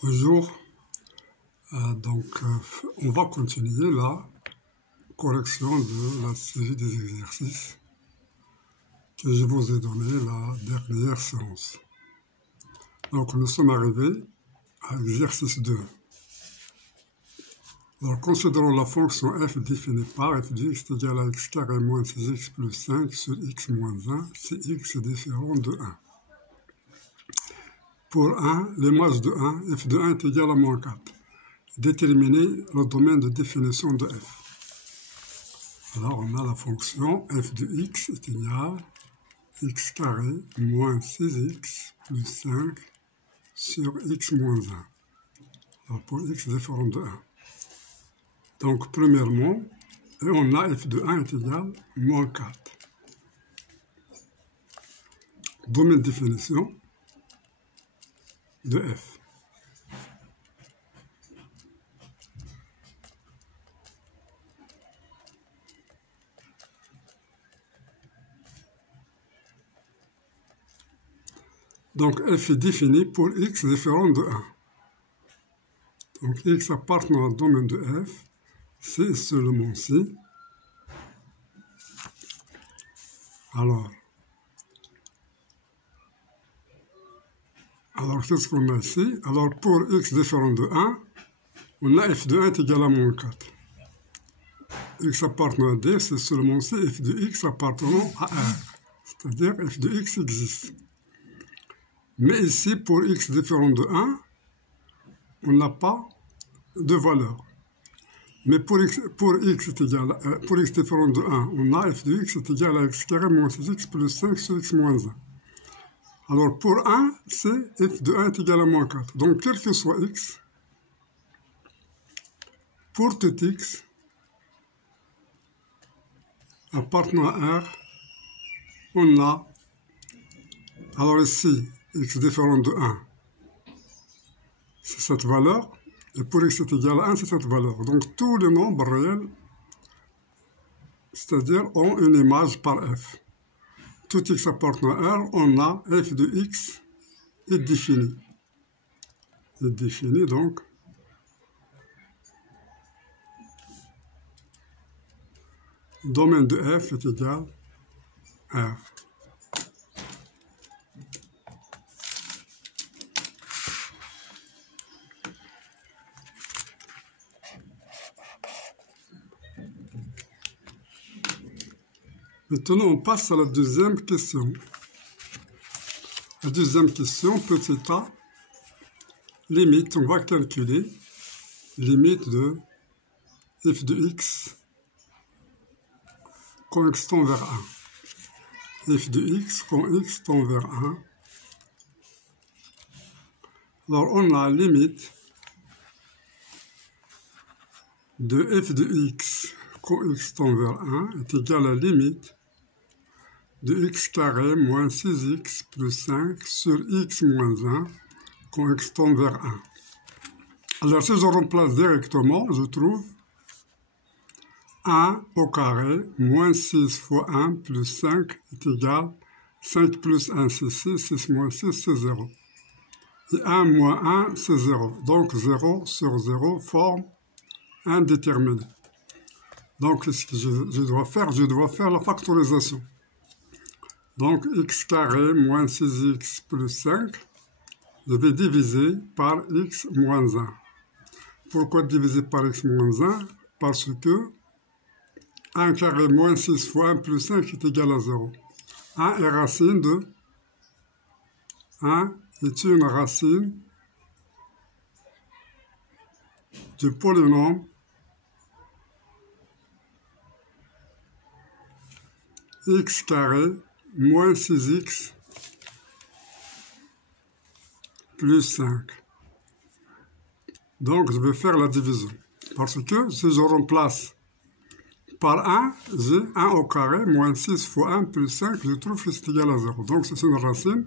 Bonjour, on va continuer la correction de la série des exercices que je vous ai donné la dernière séance. Donc nous sommes arrivés à l'exercice 2. Alors considérons la fonction f définie par f de x est égal à x carré moins 6x plus 5 sur x moins 1 si x est différent de 1. Pour 1, l'image de 1, f de 1 est égal à moins 4. Déterminer le domaine de définition de f. Alors on a la fonction f de x est égal à x carré moins 6x plus 5 sur x moins 1. Alors pour x différent de 1. Donc premièrement, et on a f de 1 est égal à moins 4. Domaine de définition de f. Donc f est défini pour x différent de 1. Donc x appartenant au domaine de f, c'est seulement si. Alors qu'est-ce qu'on a ici? Alors pour x différent de 1, on a f de 1 est égal à moins 4. X appartenant à D, c'est seulement si f de x appartenant à R. C'est-à-dire f de x existe. Mais ici, pour x différent de 1, on n'a pas de valeur. Mais pour x différent de 1, on a f de x est égal à x carré moins 6x plus 5 sur x moins 1. Alors pour 1, c'est f de 1 est égal à moins 4. Donc quel que soit x, pour tout x appartenant à R, on a, alors ici, x différent de 1, c'est cette valeur, et pour x est égal à 1, c'est cette valeur. Donc tous les nombres réels, c'est-à-dire ont une image par f. Tout x appartenant à R, on a f de x est défini. Est défini donc. Domaine de f est égal à R. Maintenant, on passe à la deuxième question. La deuxième question, petit a, limite, on va calculer limite de f de x quand x tend vers 1. f de x quand x tend vers 1. Alors, on a limite de f de x quand x tend vers 1 est égal à la limite de x carré moins 6x plus 5 sur x moins 1 quand x tend vers 1. Alors si je remplace directement, je trouve 1 au carré moins 6 fois 1 plus 5 est égal 5 plus 1 c'est 6, 6 moins 6 c'est 0. Et 1 moins 1 c'est 0. Donc 0 sur 0 forme indéterminé. Donc ce que je dois faire la factorisation. Donc, x carré moins 6x plus 5, je vais diviser par x moins 1. Pourquoi diviser par x moins 1? Parce que 1 carré moins 6 fois 1 plus 5 est égal à 0. 1 est racine de 1 est une racine du polynôme x carré moins 6x plus 5. Donc, je vais faire la division. Parce que si je remplace par 1, j'ai 1 au carré, moins 6 fois 1 plus 5, je trouve que c'est égal à 0. Donc, c'est une racine.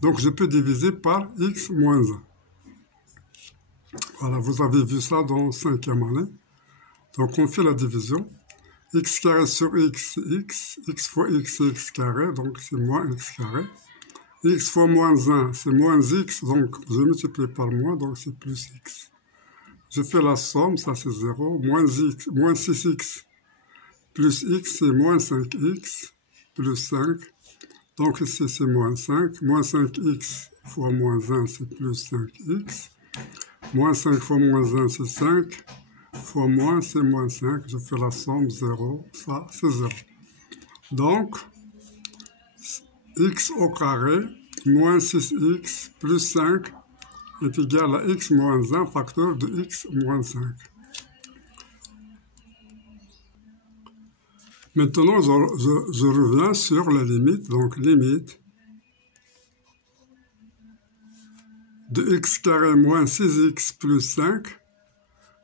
Donc, je peux diviser par x moins 1. Voilà, vous avez vu ça dans 5e année. Donc, on fait la division. X carré sur x, c'est x. X fois x, c'est x carré, donc c'est moins x carré. x fois moins 1, c'est moins x, donc je multiplie par moins, donc c'est plus x. Je fais la somme, ça c'est 0, moins 6x plus x, c'est moins 5x, plus 5. Donc ici c'est moins 5, moins 5x fois moins 1, c'est plus 5x. Moins 5 fois moins 1, c'est 5, fois moins, c'est moins 5. Je fais la somme, 0, ça c'est 0. Donc, x au carré, moins 6x plus 5 est égal à x moins 1, facteur de x moins 5. Maintenant, je reviens sur la limite. Donc, limite de x carré moins 6x plus 5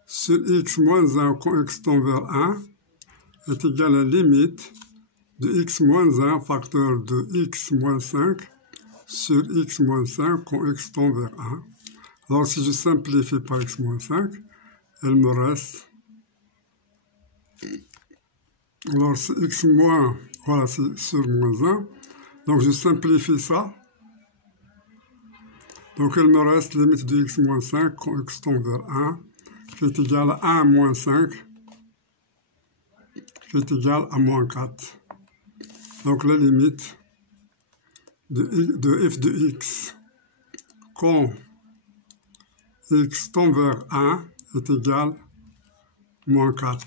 sur x moins 1 quand x tend vers 1 est égal à la limite de x moins 1 facteur de x moins 5 sur x moins 5 quand x tend vers 1. Alors, si je simplifie par x moins 5, elle me reste... Alors, c'est x moins... Voilà, c'est sur moins 1. Donc, je simplifie ça. Donc, il me reste limite de x moins 5 quand x tend vers 1, qui est égal à 1 moins 5, qui est égal à moins 4. Donc, la limite de f de x quand x tend vers 1 est égal à moins 4.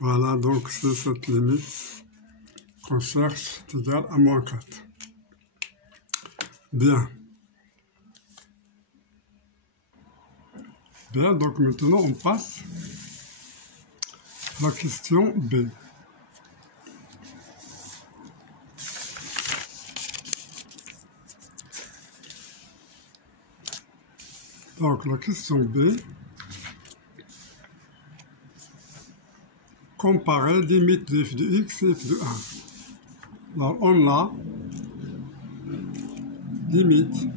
Voilà, donc c'est cette limite qu'on cherche, est égale à moins 4. Bien. Bien, donc maintenant on passe à la question B. Donc la question B, comparer limite de f de x et f de 1. Alors on a limite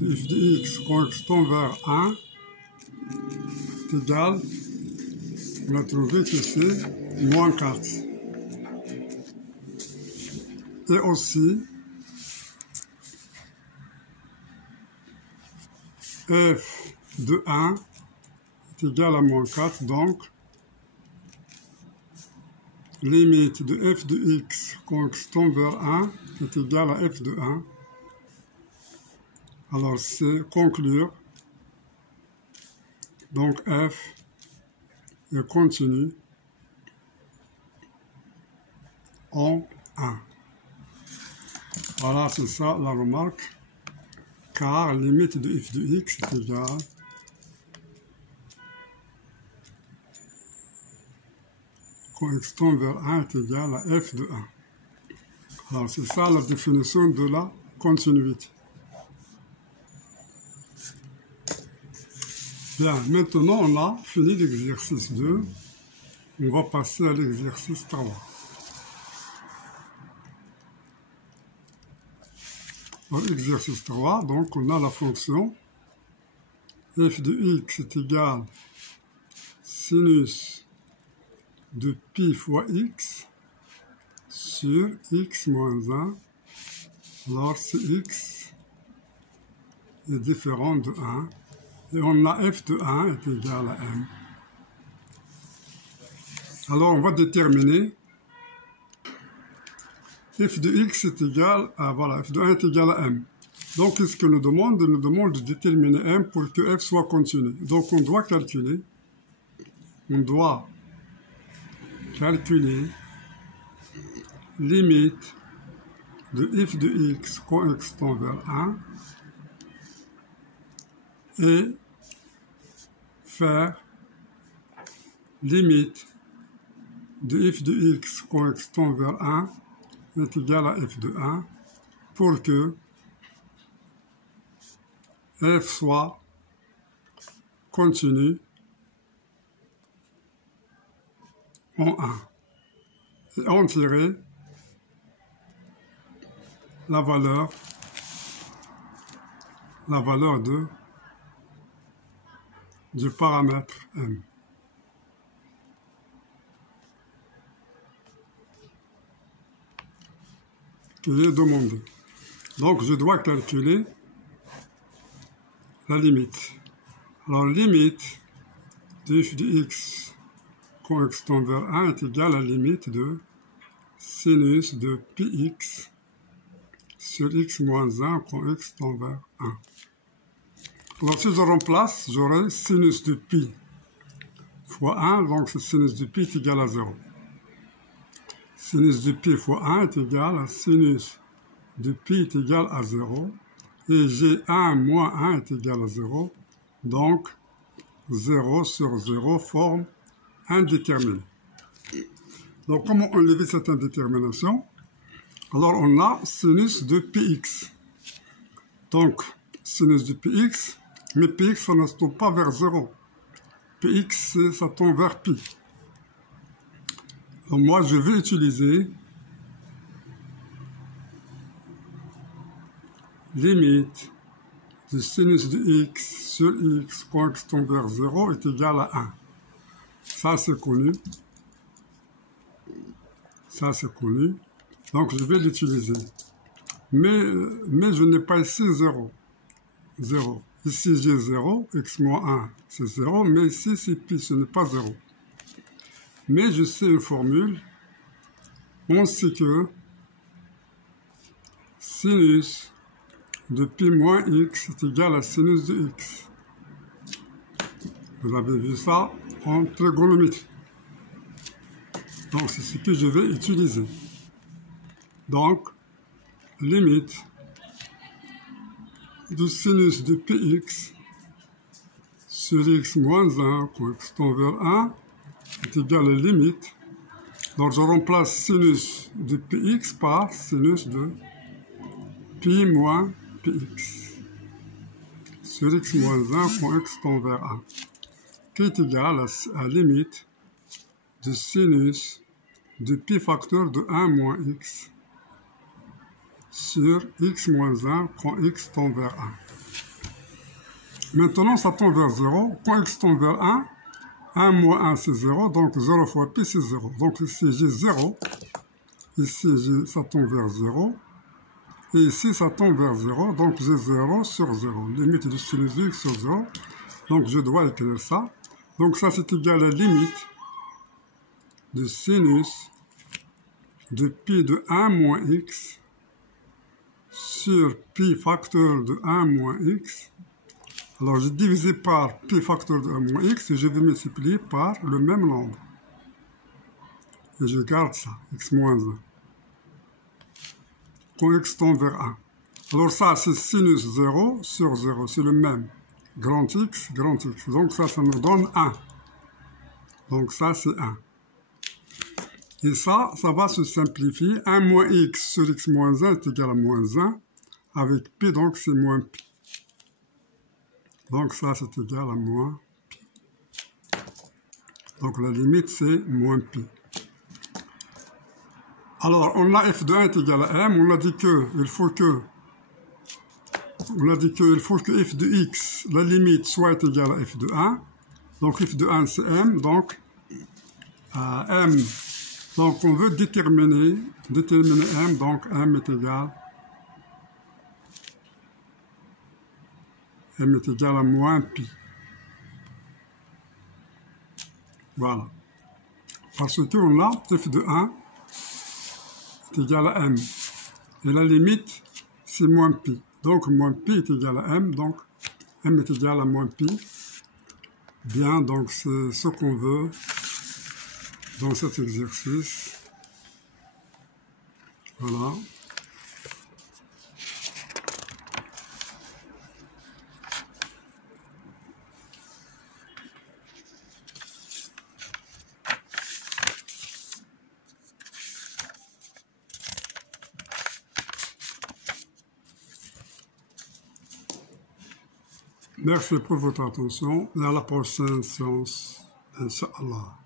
de f de x quand x tend vers 1 est égal, on a trouvé que c'est moins 4. Et aussi, f de 1 est égal à moins 4, donc limite de f de x quand x tend vers 1 est égal à f de 1. Alors c'est conclure. Donc f est continu en 1. Voilà, c'est ça la remarque. Car limite de f de x est égale quand x tend vers 1 est égal à f de 1. Alors c'est ça la définition de la continuité. Bien, maintenant on a fini l'exercice 2. On va passer à l'exercice 3. Dans l'exercice 3, donc on a la fonction f de x est égal sinus de pi fois x sur x moins 1. Alors si x est différent de 1, et on a f de 1 est égal à m. Alors on va déterminer f de x est égal à, voilà, f de 1 est égal à m. Donc qu'est-ce que nous demande? Il nous demande de déterminer m pour que f soit continu. Donc on doit calculer limite de f de x quand x tend vers 1 et faire limite de f de x quand x tend vers 1 est égal à f de 1 pour que f soit continu en 1. Et en tirer la valeur du paramètre m. qui est demandé. Donc, je dois calculer la limite. Alors, limite de f de x quand x tend vers 1 est égal à la limite de sinus de πx sur x moins 1 quand x tend vers 1. Alors, si je remplace, j'aurai sinus de pi fois 1, donc ce sinus de pi est égal à 0. Sinus de pi fois 1 est égal à sinus de pi est égal à 0. Et G1 moins 1 est égal à 0. Donc, 0 sur 0 forme indéterminé. Donc, comment enlever cette indétermination? Alors, on a sinus de px. Donc, sinus de px, mais px, ça ne se tourne pas vers 0. Px, ça tombe vers pi. Donc, moi, je vais utiliser limite de sinus de x sur x quand x tend vers 0 est égal à 1. Ça, c'est connu. Ça, c'est connu. Donc, je vais l'utiliser. Mais je n'ai pas ici 0. 0. Ici, j'ai 0. X moins 1, c'est 0. Mais ici, c'est pi. Ce n'est pas 0. Mais je sais une formule. On sait que sinus de pi moins x est égal à sinus de x. Vous avez vu ça en trigonométrie. Donc, c'est ce que je vais utiliser. Donc, limite du sinus de px sur x moins 1 quand x tend vers 1 est égal à la limite. Donc, je remplace sinus de px par sinus de pi moins px sur x moins 1 quand x tend vers 1, qui est égal à limite de sinus de pi facteur de 1 moins x sur x moins 1 quand x tend vers 1. Maintenant, ça tend vers 0. Quand x tend vers 1, 1 moins 1, c'est 0. Donc, 0 fois pi, c'est 0. Donc, ici, j'ai 0. Ici, ça tend vers 0. Et ici, ça tend vers 0. Donc, j'ai 0 sur 0. Limite du sinus de x sur 0. Donc, je dois écrire ça. Donc, ça, c'est égal à la limite de sinus de pi de 1 moins x sur pi facteur de 1 moins x. Alors, j'ai divisé par pi facteur de 1 moins x et je vais multiplier par le même nombre. Et je garde ça, x moins 1. Quand x tend vers 1. Alors ça, c'est sinus 0 sur 0, c'est le même. Grand X, grand X. Donc ça nous donne 1. Donc ça, c'est 1. Et ça va se simplifier. 1 moins x sur x moins 1 est égal à moins 1. Avec pi, donc c'est moins pi. Donc ça, c'est égal à moins pi. Donc la limite, c'est moins pi. Alors, on a f de 1 est égal à m. On a dit qu'il faut que f de x, la limite, soit égale à f de 1. Donc f de 1, c'est m. Donc, m. Donc, on veut déterminer m. Donc, m est égal à moins pi. Voilà. Parce qu'on a f de 1 est égal à m. Et la limite, c'est moins pi. Donc, moins pi est égal à m. Donc, m est égal à moins pi. Bien, donc c'est ce qu'on veut dans cet exercice. Voilà. Merci pour votre attention et à la prochaine séance, Inch'Allah.